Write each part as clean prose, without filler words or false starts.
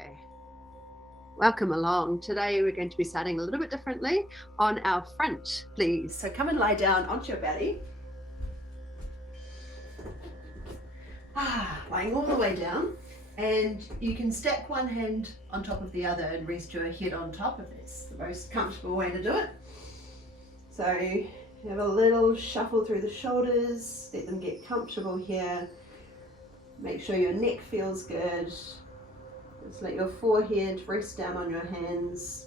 Okay, welcome along. Today we're going to be starting a little bit differently on our front, please. So come and lie down onto your belly. Lying all the way down, and you can stack one hand on top of the other and rest your head on top if that's the most comfortable way to do it. So have a little shuffle through the shoulders, let them get comfortable here. Make sure your neck feels good. Just let your forehead rest down on your hands.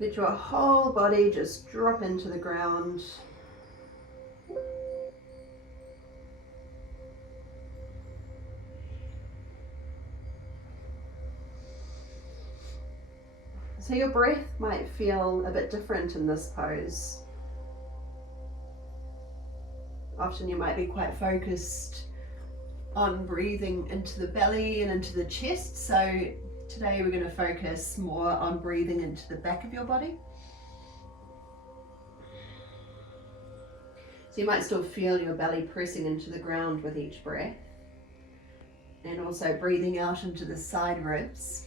Let your whole body just drop into the ground. So your breath might feel a bit different in this pose. Often you might be quite focused on breathing into the belly and into the chest. So today we're going to focus more on breathing into the back of your body. So you might still feel your belly pressing into the ground with each breath, and also breathing out into the side ribs.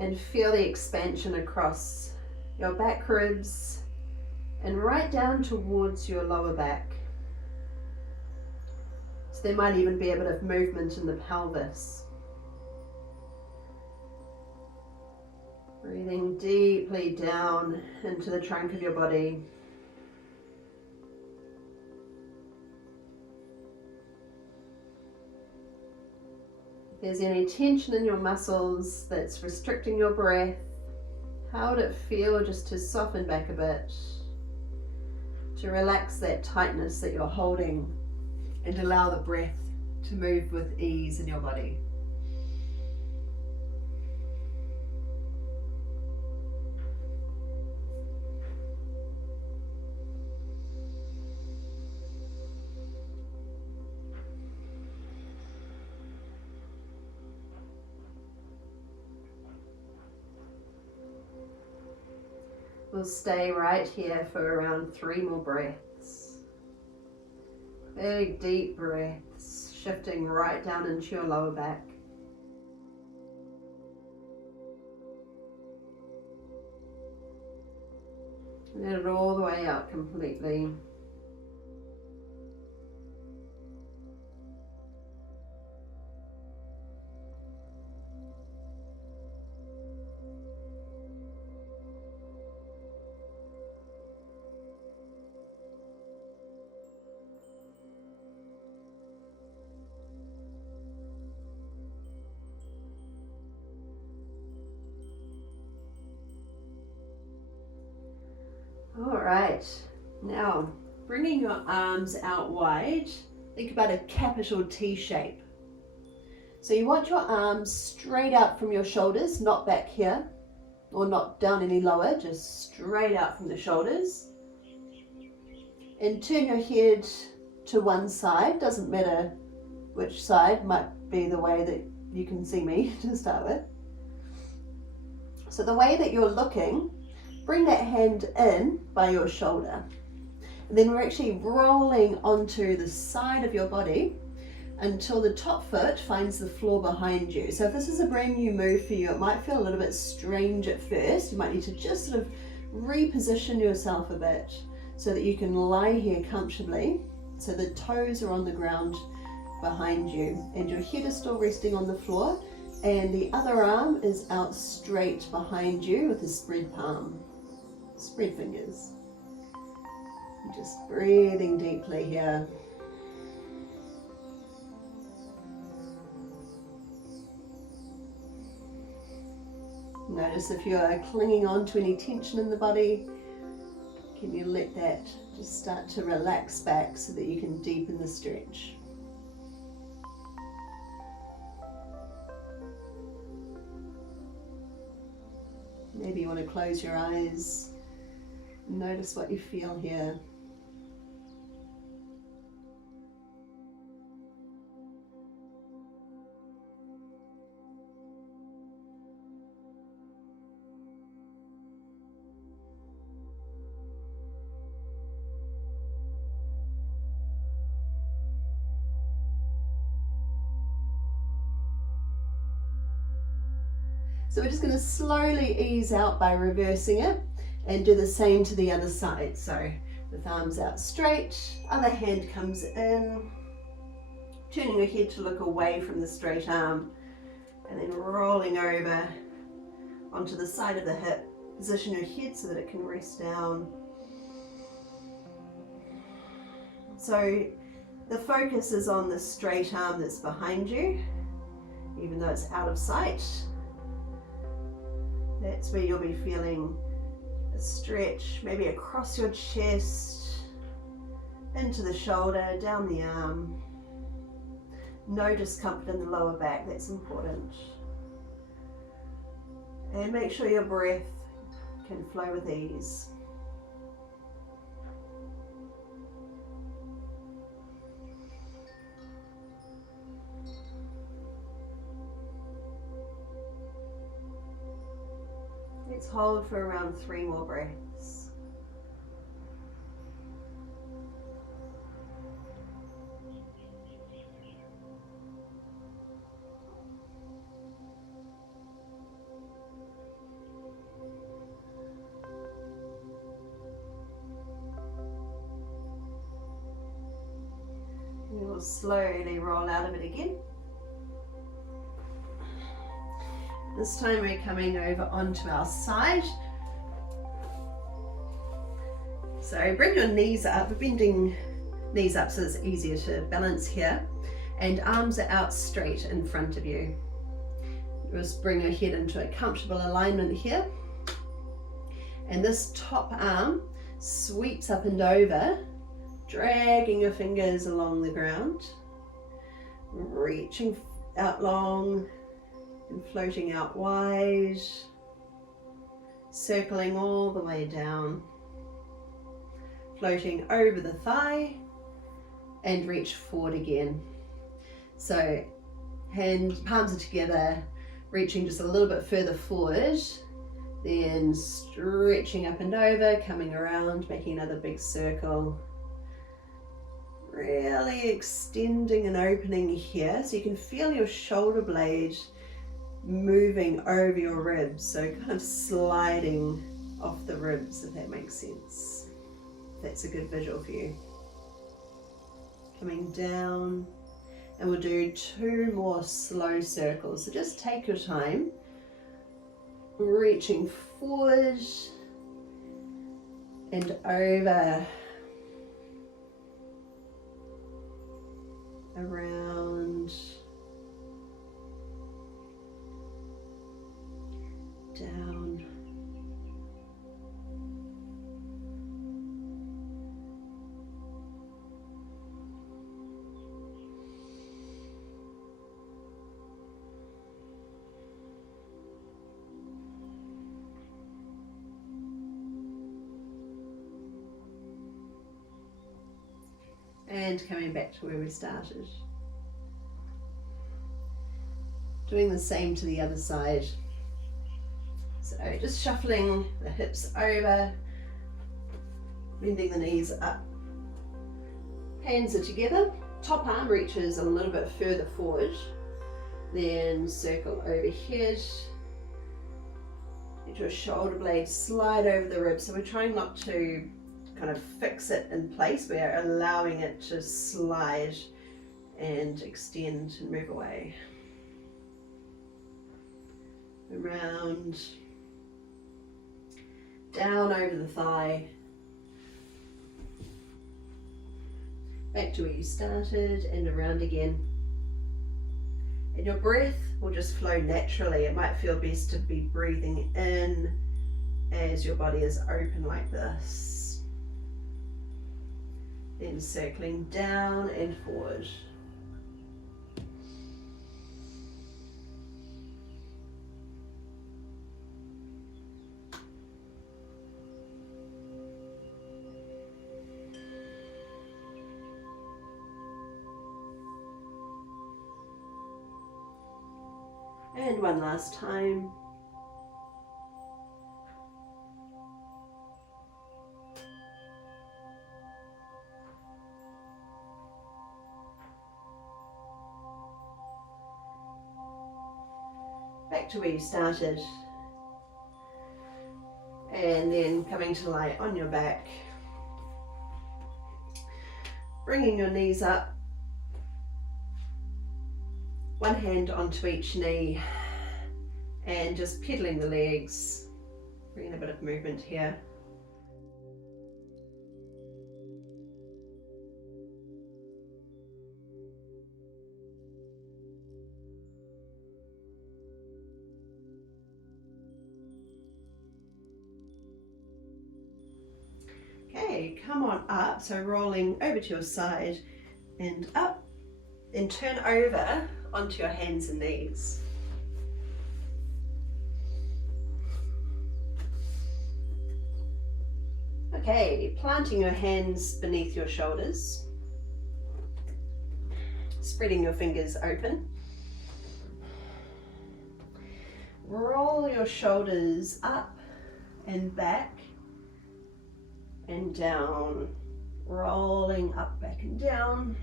And feel the expansion across your back ribs and right down towards your lower back. So there might even be a bit of movement in the pelvis. Breathing deeply down into the trunk of your body. If there's any tension in your muscles that's restricting your breath, how would it feel just to soften back a bit, to relax that tightness that you're holding and allow the breath to move with ease in your body. We'll stay right here for around 3 more breaths. Big deep breaths, shifting right down into your lower back. Let it all the way out completely. All right, now bringing your arms out wide, think about a capital T shape. So you want your arms straight out from your shoulders, not back here, or not down any lower, just straight out from the shoulders. And turn your head to one side, doesn't matter which side, might be the way that you can see me to start with. So the way that you're looking, bring that hand in by your shoulder. And then we're actually rolling onto the side of your body until the top foot finds the floor behind you. So if this is a brand new move for you, it might feel a little bit strange at first. You might need to just sort of reposition yourself a bit so that you can lie here comfortably. So the toes are on the ground behind you and your head is still resting on the floor, and the other arm is out straight behind you with a spread palm. Spread fingers. Just breathing deeply here. Notice if you are clinging on to any tension in the body, can you let that just start to relax back so that you can deepen the stretch. Maybe you want to close your eyes. Notice what you feel here. So we're just going to slowly ease out by reversing it and do the same to the other side. So with arms out straight, other hand comes in, turning your head to look away from the straight arm, and then rolling over onto the side of the hip. Position your head so that it can rest down. So the focus is on the straight arm that's behind you, even though it's out of sight. That's where you'll be feeling a stretch, maybe across your chest, into the shoulder, down the arm. No discomfort in the lower back, that's important. And make sure your breath can flow with ease. Let's hold for around 3 more breaths. We will slowly roll out of it again. This time we're coming over onto our side. So bring your knees up, we're bending knees up so it's easier to balance here. And arms are out straight in front of you. Just bring your head into a comfortable alignment here. And this top arm sweeps up and over, dragging your fingers along the ground, reaching out long and floating out wide, circling all the way down, floating over the thigh and reach forward again. So palms are together, reaching just a little bit further forward, then stretching up and over, coming around, making another big circle. Really extending and opening here so you can feel your shoulder blade moving over your ribs, so kind of sliding off the ribs, if that makes sense. That's a good visual for you. Coming down, and we'll do 2 more slow circles, so just take your time, reaching forward and over, around, down, and coming back to where we started. Doing the same to the other side. So just shuffling the hips over, bending the knees up. Hands are together, top arm reaches a little bit further forward, then circle overhead. Let your shoulder blade slide over the ribs. So we're trying not to kind of fix it in place, we're allowing it to slide and extend and move away. Around, down over the thigh, back to where you started and around again. And your breath will just flow naturally. It might feel best to be breathing in as your body is open like this. Then circling down and forward. And one last time. back to where you started. And then coming to lie on your back. Bringing your knees up. One hand onto each knee. And just pedaling the legs. Bringing a bit of movement here. Okay, come on up, so rolling over to your side and up, then turn over onto your hands and knees. Okay, planting your hands beneath your shoulders, spreading your fingers open. Roll your shoulders up and back and down, rolling up, back and down.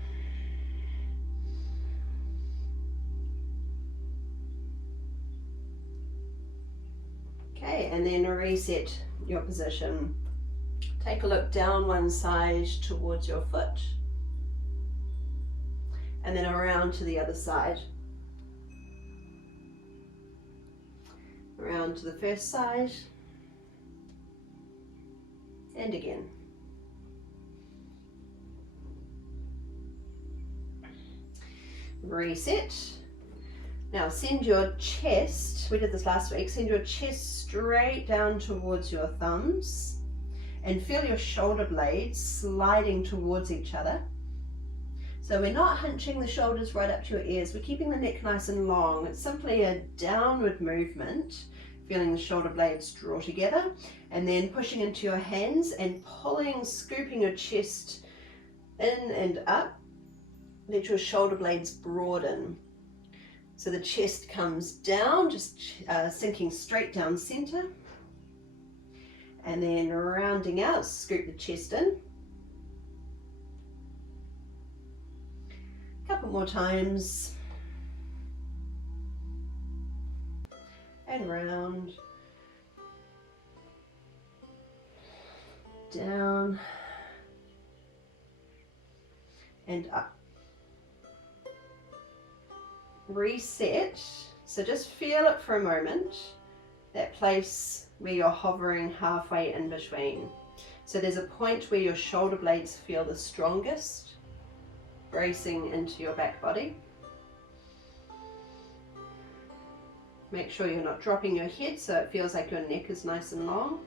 Okay, and then reset your position. Take a look down one side towards your foot, and then around to the other side. Around to the first side, and again. Reset. Now send your chest, we did this last week, send your chest straight down towards your thumbs and feel your shoulder blades sliding towards each other. So we're not hunching the shoulders right up to your ears, we're keeping the neck nice and long. It's simply a downward movement, feeling the shoulder blades draw together, and then pushing into your hands and pulling, scooping your chest in and up. Let your shoulder blades broaden. So the chest comes down, just sinking straight down center. And then rounding out, scoop the chest in. A couple more times. And round. Down. And up. Reset. So just feel it for a moment. That place where you're hovering halfway in between. So there's a point where your shoulder blades feel the strongest, bracing into your back body. Make sure you're not dropping your head so it feels like your neck is nice and long.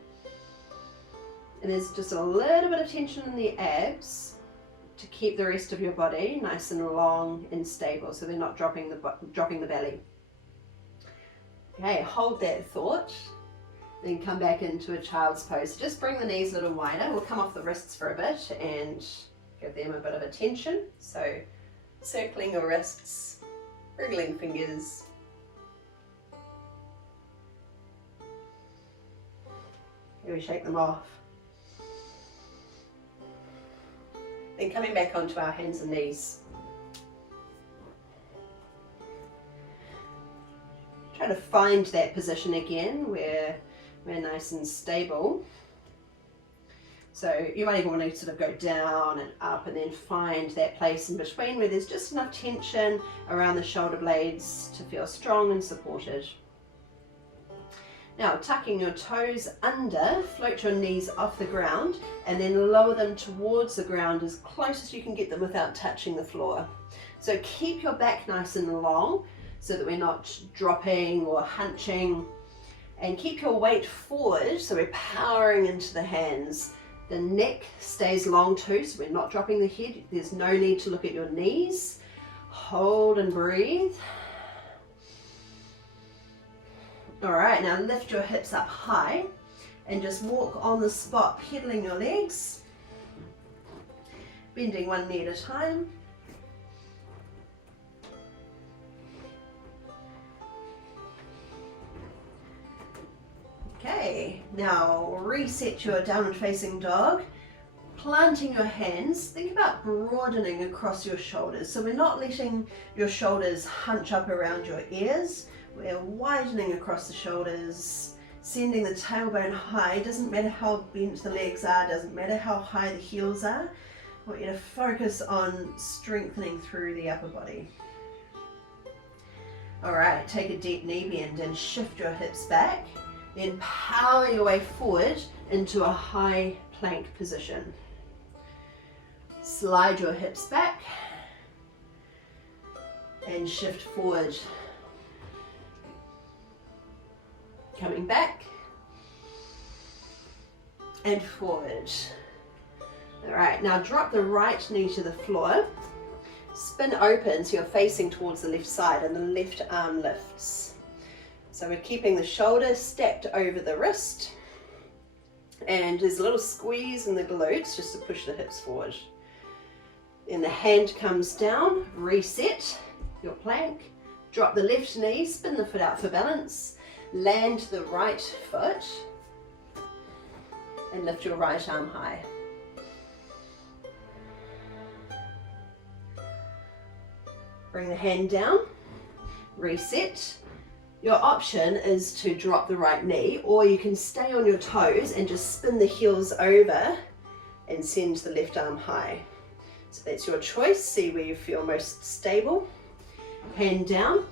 And there's just a little bit of tension in the abs to keep the rest of your body nice and long and stable so they're not dropping the belly. Okay, hold that thought, then come back into a child's pose. Just bring the knees a little wider. We'll come off the wrists for a bit and give them a bit of a tension. So circling your wrists, wriggling fingers. Here we shake them off. Then coming back onto our hands and knees. Try to find that position again where we're nice and stable. So you might even want to sort of go down and up and then find that place in between where there's just enough tension around the shoulder blades to feel strong and supported. Now tucking your toes under, float your knees off the ground and then lower them towards the ground as close as you can get them without touching the floor. So keep your back nice and long so that we're not dropping or hunching, and keep your weight forward so we're powering into the hands. The neck stays long too, so we're not dropping the head. There's no need to look at your knees. Hold and breathe. All right, now lift your hips up high and just walk on the spot, pedaling your legs, bending one knee at a time. Okay, now reset your downward facing dog, planting your hands. Think about broadening across your shoulders. So we're not letting your shoulders hunch up around your ears. We're widening across the shoulders, sending the tailbone high. Doesn't matter how bent the legs are, doesn't matter how high the heels are. I want you to focus on strengthening through the upper body. All right, take a deep knee bend and shift your hips back. Then power your way forward into a high plank position. Slide your hips back and shift forward. Coming back and forward. All right, now drop the right knee to the floor. Spin open so you're facing towards the left side and the left arm lifts. So we're keeping the shoulder stacked over the wrist, and there's a little squeeze in the glutes just to push the hips forward. Then the hand comes down, reset your plank, drop the left knee, spin the foot out for balance, land the right foot and lift your right arm high. Bring the hand down, reset. Your option is to drop the right knee, or you can stay on your toes and just spin the heels over and send the left arm high. So that's your choice. See where you feel most stable. Hand down.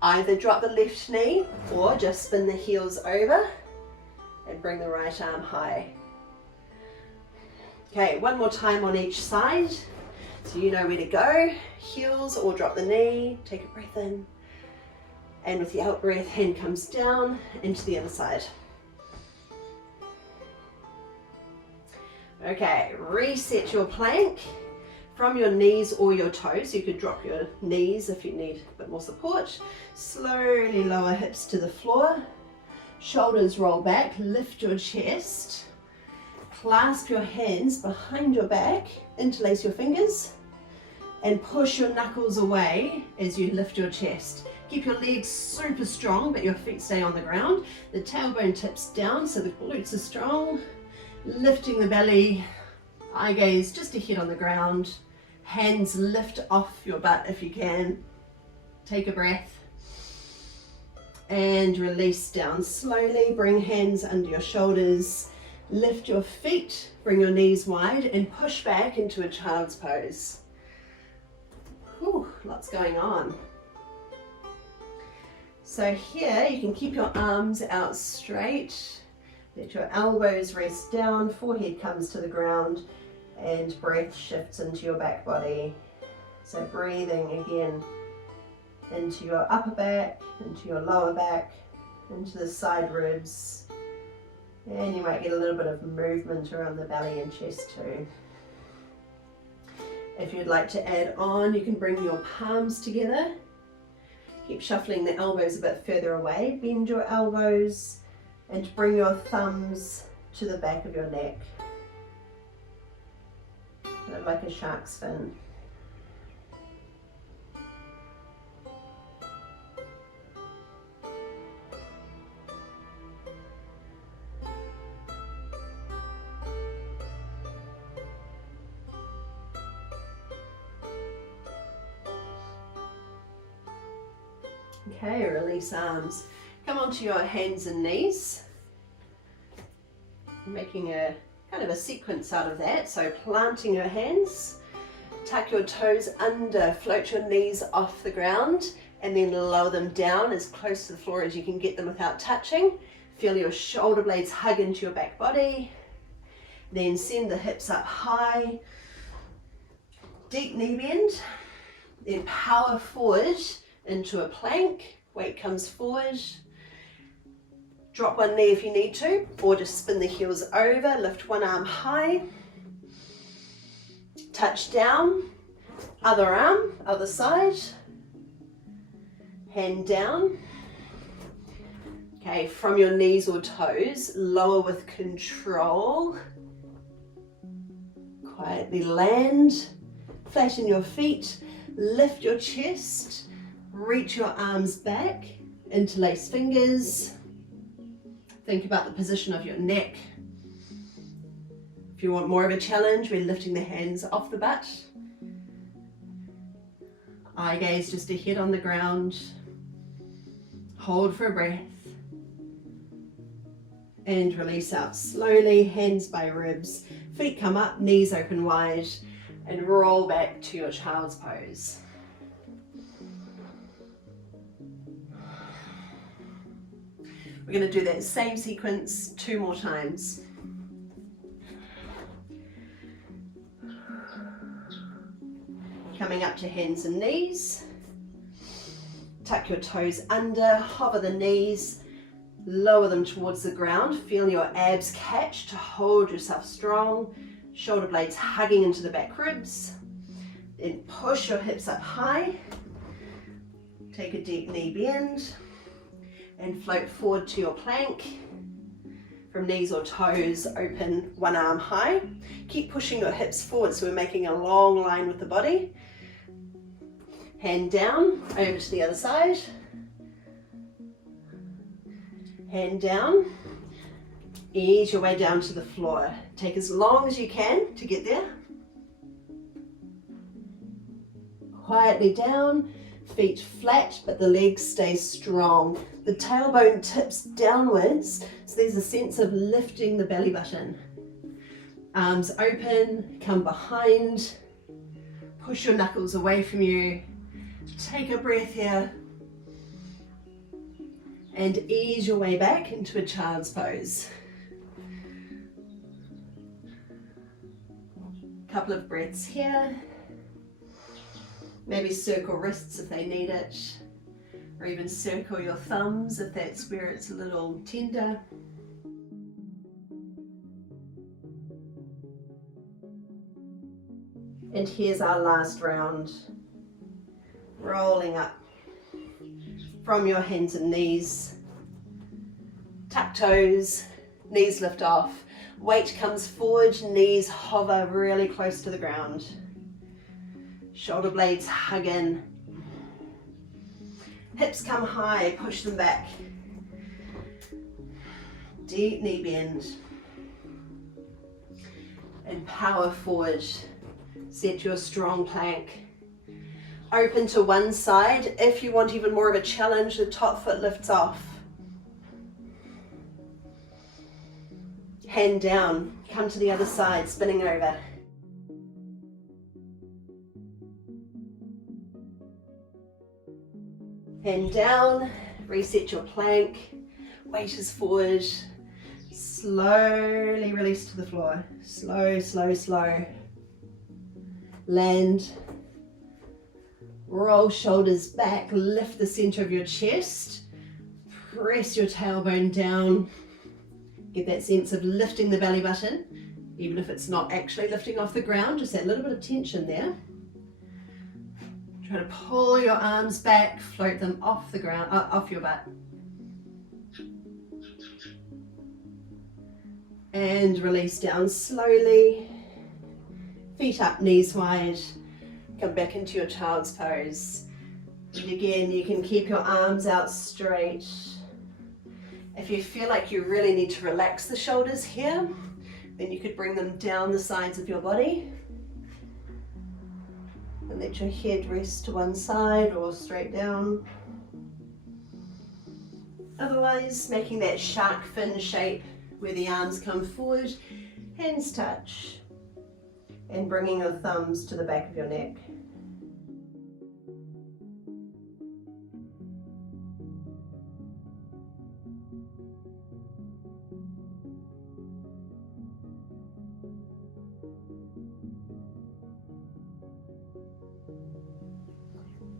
Either drop the left knee or just spin the heels over and bring the right arm high. Okay, one more time on each side. So you know where to go. Heels or drop the knee. Take a breath in. And with the out breath, hand comes down into the other side. Okay, reset your plank from your knees or your toes. You could drop your knees if you need a bit more support. Slowly lower hips to the floor. Shoulders roll back, lift your chest. Clasp your hands behind your back, interlace your fingers, and push your knuckles away as you lift your chest. Keep your legs super strong, but your feet stay on the ground. The tailbone tips down so the glutes are strong. Lifting the belly, eye gaze just a head on the ground. Hands lift off your butt if you can. Take a breath. And release down slowly. Bring hands under your shoulders. Lift your feet, bring your knees wide, and push back into a child's pose. Whew, lots going on. So here you can keep your arms out straight, let your elbows rest down, forehead comes to the ground, and breath shifts into your back body. So breathing again into your upper back, into your lower back, into the side ribs, and you might get a little bit of movement around the belly and chest too. If you'd like to add on, you can bring your palms together. Keep shuffling the elbows a bit further away. Bend your elbows and bring your thumbs to the back of your neck. Kind of like a shark's fin. Okay, release arms. Come onto your hands and knees. Making a kind of a sequence out of that. So planting your hands, tuck your toes under, float your knees off the ground, and then lower them down as close to the floor as you can get them without touching. Feel your shoulder blades hug into your back body. Then send the hips up high. Deep knee bend. Then power forward into a plank, weight comes forward. Drop one knee if you need to, or just spin the heels over, lift one arm high, touch down, other arm, other side, hand down. Okay, from your knees or toes, lower with control. Quietly land, flatten your feet, lift your chest. Reach your arms back, interlace fingers. Think about the position of your neck. If you want more of a challenge, we're lifting the hands off the butt. Eye gaze just a head on the ground. Hold for a breath. And release out slowly, hands by ribs. Feet come up, knees open wide, and roll back to your child's pose. We're going to do that same sequence 2 more times. Coming up to hands and knees. Tuck your toes under, hover the knees, lower them towards the ground. Feel your abs catch to hold yourself strong. Shoulder blades hugging into the back ribs. Then push your hips up high. Take a deep knee bend and float forward to your plank. From knees or toes, open one arm high. Keep pushing your hips forward so we're making a long line with the body. Hand down, over to the other side. Hand down. Ease your way down to the floor. Take as long as you can to get there. Quietly down, feet flat, but the legs stay strong. The tailbone tips downwards, so there's a sense of lifting the belly button. Arms open, come behind. Push your knuckles away from you. Take a breath here. And ease your way back into a child's pose. Couple of breaths here. Maybe circle wrists if they need it, or even circle your thumbs if that's where it's a little tender. And here's our last round. Rolling up from your hands and knees. Tuck toes, knees lift off. Weight comes forward, knees hover really close to the ground. Shoulder blades hug in. Hips come high, push them back. Deep knee bend. And power forward. Set your strong plank. Open to one side. If you want even more of a challenge, the top foot lifts off. Hand down, come to the other side, spinning over. Hand down, reset your plank, weight is forward, slowly release to the floor. Slow, slow, slow. Land. Roll shoulders back, lift the center of your chest, press your tailbone down, get that sense of lifting the belly button, even if it's not actually lifting off the ground, just that little bit of tension there. Try to pull your arms back, float them off the ground, off your butt. And release down slowly, feet up, knees wide. Come back into your child's pose. And again, you can keep your arms out straight. If you feel like you really need to relax the shoulders here, then you could bring them down the sides of your body. And let your head rest to one side or straight down. Otherwise, making that shark fin shape where the arms come forward, hands touch. And bringing your thumbs to the back of your neck.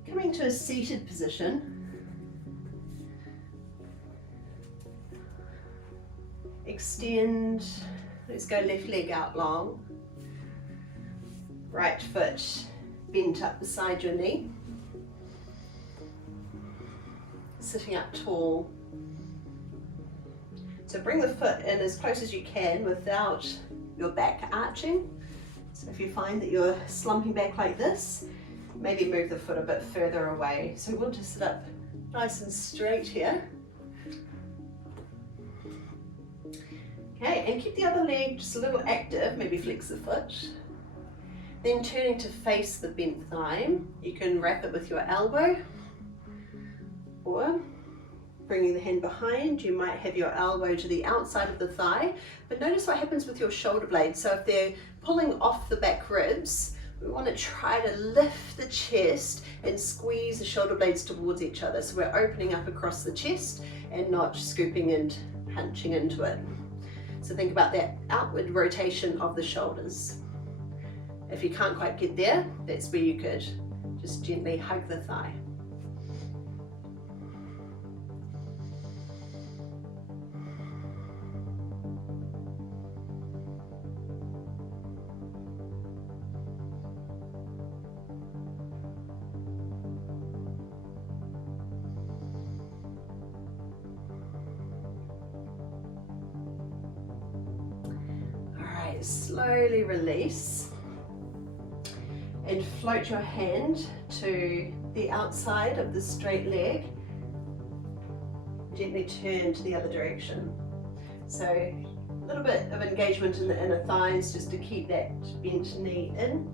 Coming to a seated position. Extend, let's go left leg out long. Right foot bent up beside your knee. Sitting up tall. So bring the foot in as close as you can without your back arching. So if you find that you're slumping back like this, maybe move the foot a bit further away. So we want to sit up nice and straight here. Okay, and keep the other leg just a little active, maybe flex the foot. Then turning to face the bent thigh, you can wrap it with your elbow or Bringing the hand behind, you might have your elbow to the outside of the thigh, but notice what happens with your shoulder blades. So if they're pulling off the back ribs, we want to try to lift the chest and squeeze the shoulder blades towards each other. So we're opening up across the chest and not scooping and punching into it. So think about that outward rotation of the shoulders. If you can't quite get there, that's where you could just gently hug the thigh. Slowly release and float your hand to the outside of the straight leg. Gently turn to the other direction. So a little bit of engagement in the inner thighs just to keep that bent knee in.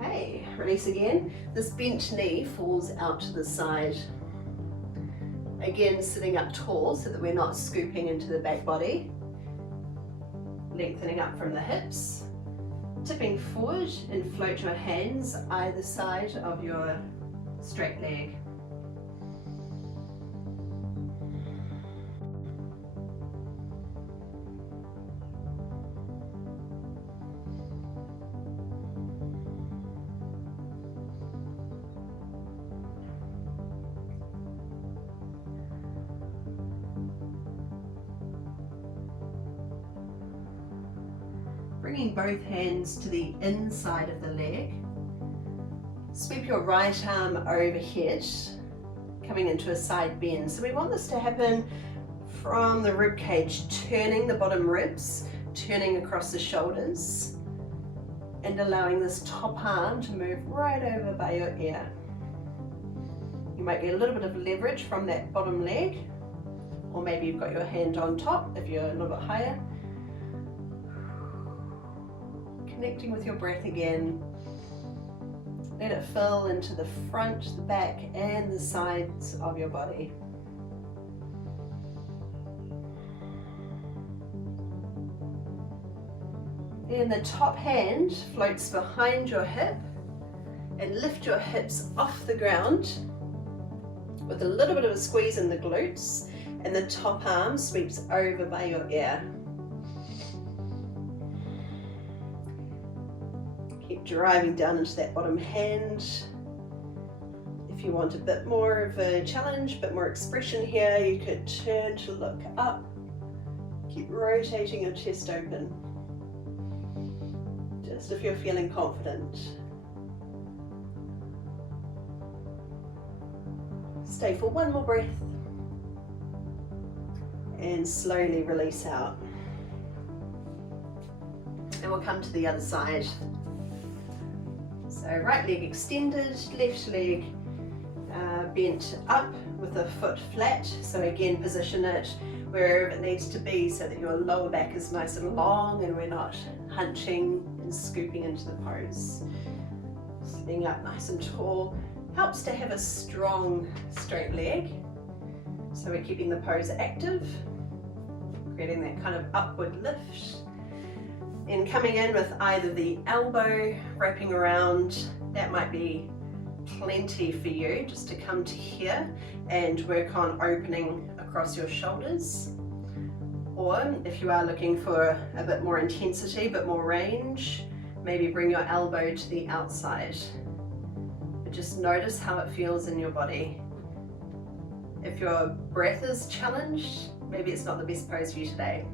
Okay, release again. This bent knee falls out to the side. Again, sitting up tall so that we're not scooping into the back body. Lengthening up from the hips. Tipping forward and float your hands either side of your straight leg. Bringing both hands to the inside of the leg. Sweep your right arm overhead, coming into a side bend. So we want this to happen from the rib cage, turning the bottom ribs, turning across the shoulders, and allowing this top arm to move right over by your ear. You might get a little bit of leverage from that bottom leg, or maybe you've got your hand on top if you're a little bit higher. Connecting with your breath again. Let it fill into the front, the back, and the sides of your body. Then the top hand floats behind your hip and lift your hips off the ground with a little bit of a squeeze in the glutes, and the top arm sweeps over by your ear. Keep driving down into that bottom hand. If you want a bit more of a challenge, a bit more expression here, you could turn to look up. Keep rotating your chest open. Just if you're feeling confident. Stay for one more breath. And slowly release out. And we'll come to the other side. So right leg extended, left leg bent up with the foot flat. So again, position it wherever it needs to be so that your lower back is nice and long and we're not hunching and scooping into the pose. Sitting up nice and tall helps to have a strong straight leg. So we're keeping the pose active, creating that kind of upward lift. And coming in with either the elbow wrapping around, that might be plenty for you, just to come to here and work on opening across your shoulders. Or if you are looking for a bit more intensity, a bit more range, maybe bring your elbow to the outside. But just notice how it feels in your body. If your breath is challenged, maybe it's not the best pose for you today.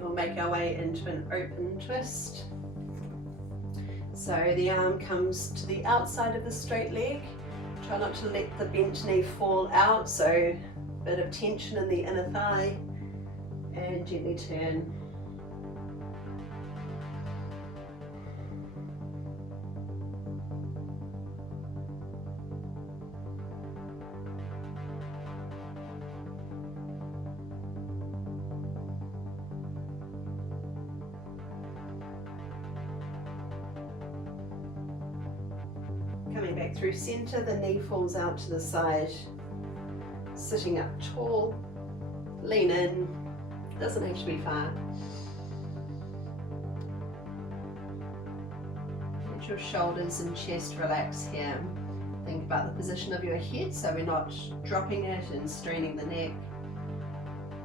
We'll make our way into an open twist. So the arm comes to the outside of the straight leg. Try not to let the bent knee fall out, so a bit of tension in the inner thigh, and gently turn. Coming back through center, the knee falls out to the side, sitting up tall, lean in, doesn't have to be far. Let your shoulders and chest relax here. Think about the position of your head, so we're not dropping it and straining the neck,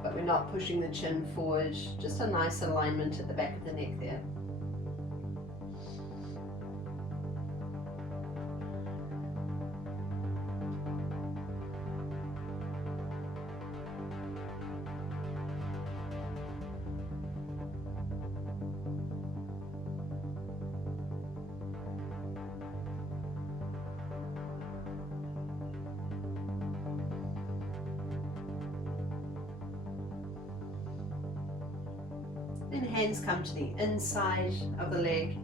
but we're not pushing the chin forward, just a nice alignment at the back of the neck there. Then hands come to the inside of the leg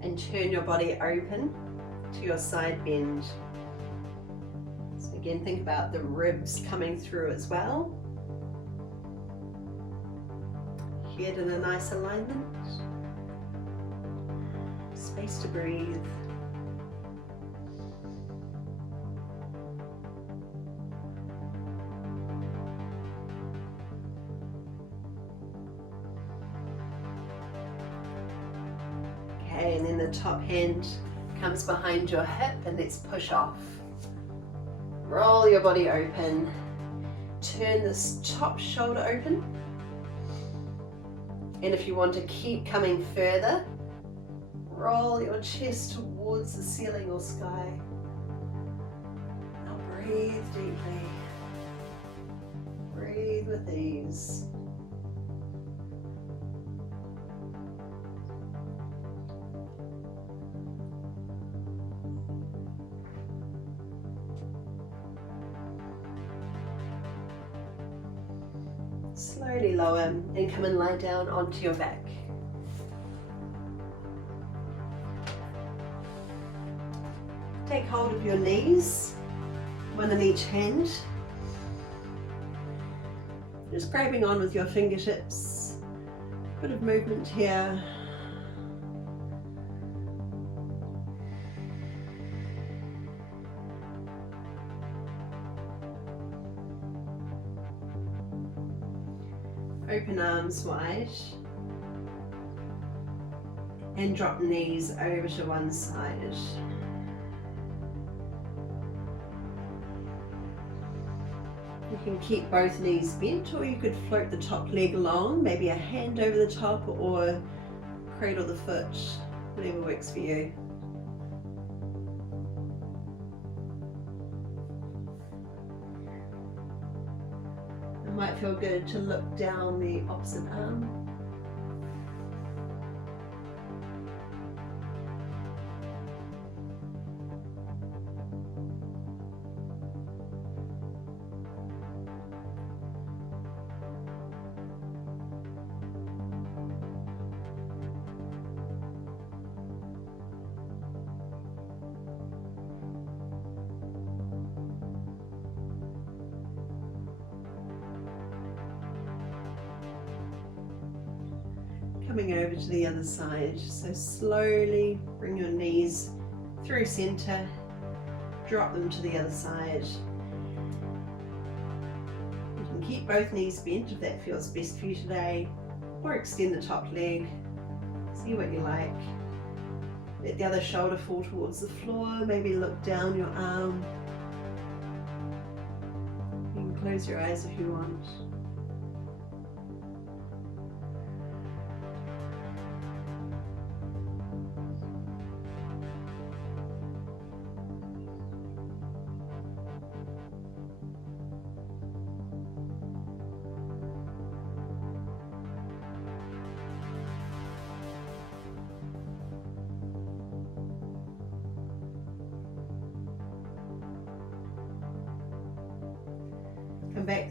and turn your body open to your side bend. So again, think about the ribs coming through as well. Head in a nice alignment. Space to breathe. Okay, and then the top hand comes behind your hip and let's push off. Roll your body open. Turn this top shoulder open. And if you want to keep coming further, roll your chest towards the ceiling or sky. Now breathe deeply. Breathe with ease. Slowly lower and come and lie down onto your back. Take hold of your knees, one in each hand. Just grabbing on with your fingertips. Bit of movement here. Open arms wide and drop knees over to one side. You can keep both knees bent, or you could float the top leg along, maybe a hand over the top, or cradle the foot, whatever works for you. Might feel good to look down the opposite arm. Coming over to the other side, so slowly bring your knees through center, drop them to the other side. You can keep both knees bent if that feels best for you today, or extend the top leg, see what you like. Let the other shoulder fall towards the floor, maybe look down your arm. You can close your eyes if you want.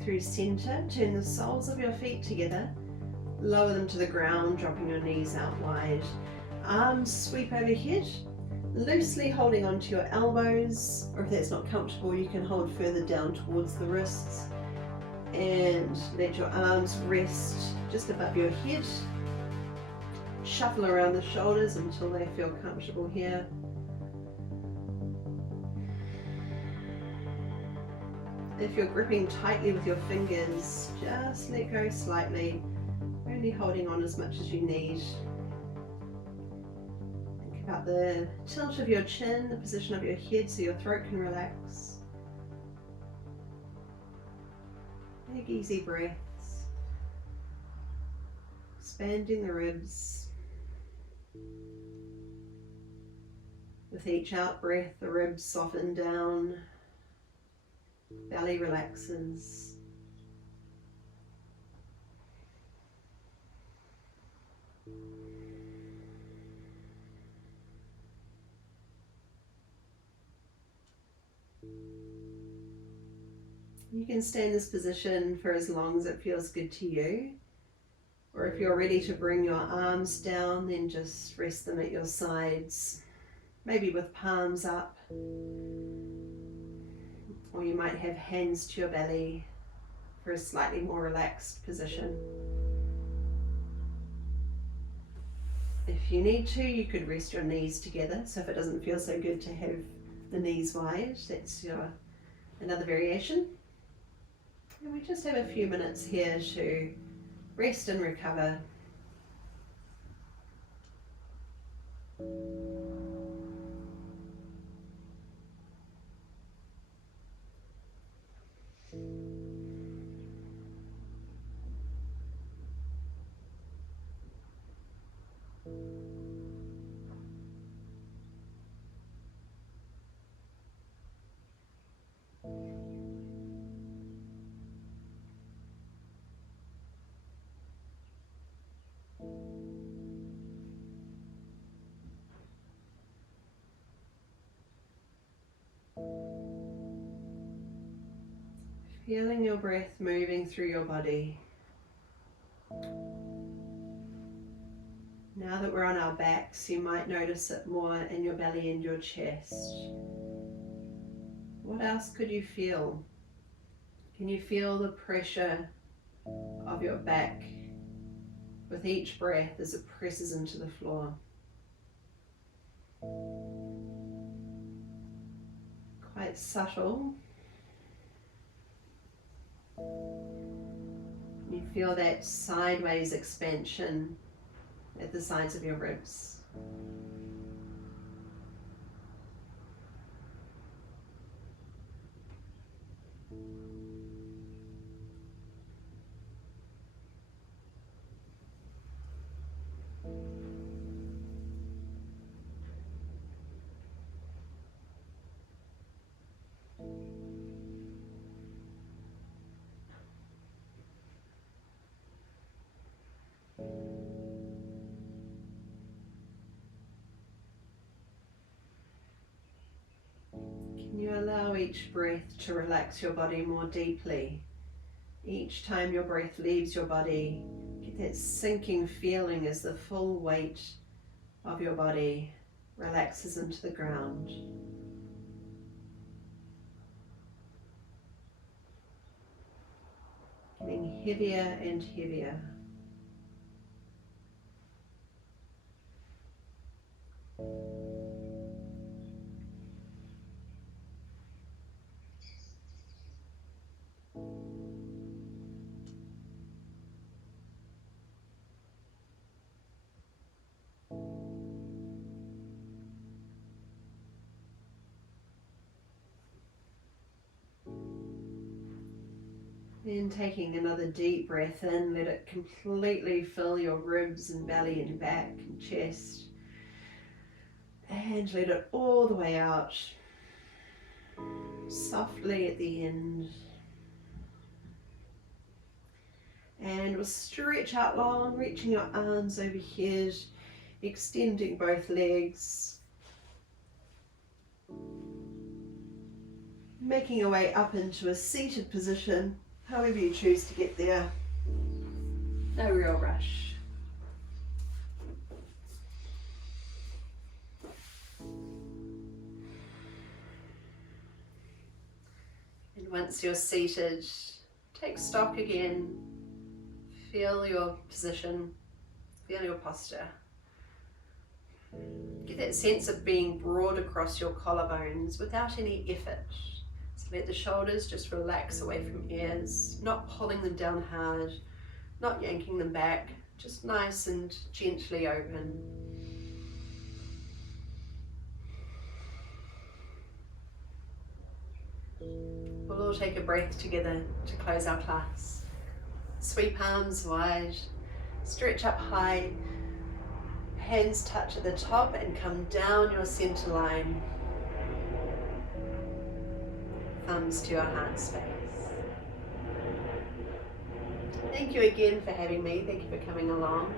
through center. Turn the soles of your feet together. Lower them to the ground, dropping your knees out wide. Arms sweep overhead, loosely holding onto your elbows, or if that's not comfortable, you can hold further down towards the wrists. And let your arms rest just above your head. Shuffle around the shoulders until they feel comfortable here. If you're gripping tightly with your fingers, just let go slightly, only holding on as much as you need. Think about the tilt of your chin, the position of your head so your throat can relax. Big easy breaths, expanding the ribs. With each out breath, the ribs soften down, belly relaxes. You can stay in this position for as long as it feels good to you. Or if you're ready to bring your arms down, then just rest them at your sides, maybe with palms up. Or you might have hands to your belly for a slightly more relaxed position. If you need to, you could rest your knees together. So if it doesn't feel so good to have the knees wide, that's another variation. And we just have a few minutes here to rest and recover. Feeling your breath moving through your body. Now that we're on our backs, you might notice it more in your belly and your chest. What else could you feel? Can you feel the pressure of your back with each breath as it presses into the floor? Quite subtle. You feel that sideways expansion at the sides of your ribs. Can you allow each breath to relax your body more deeply? Each time your breath leaves your body, get that sinking feeling as the full weight of your body relaxes into the ground. Getting heavier and heavier. Then taking another deep breath in, let it completely fill your ribs and belly and back and chest. And let it all the way out, softly at the end. And we'll stretch out long, reaching your arms overhead, extending both legs. Making your way up into a seated position. however you choose to get there. No real rush. And once you're seated, take stock again. Feel your position, feel your posture. Get that sense of being broad across your collarbones without any effort. So let the shoulders just relax away from ears, not pulling them down hard, not yanking them back, just nice and gently open. We'll all take a breath together to close our class. Sweep arms wide, stretch up high, hands touch at the top and come down your center line. Thumbs to your heart space. Thank you again for having me. Thank you for coming along.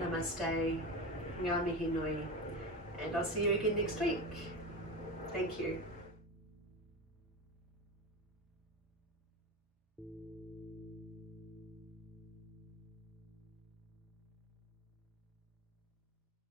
Namaste, ngā mihi nui, and I'll see you again next week. Thank you.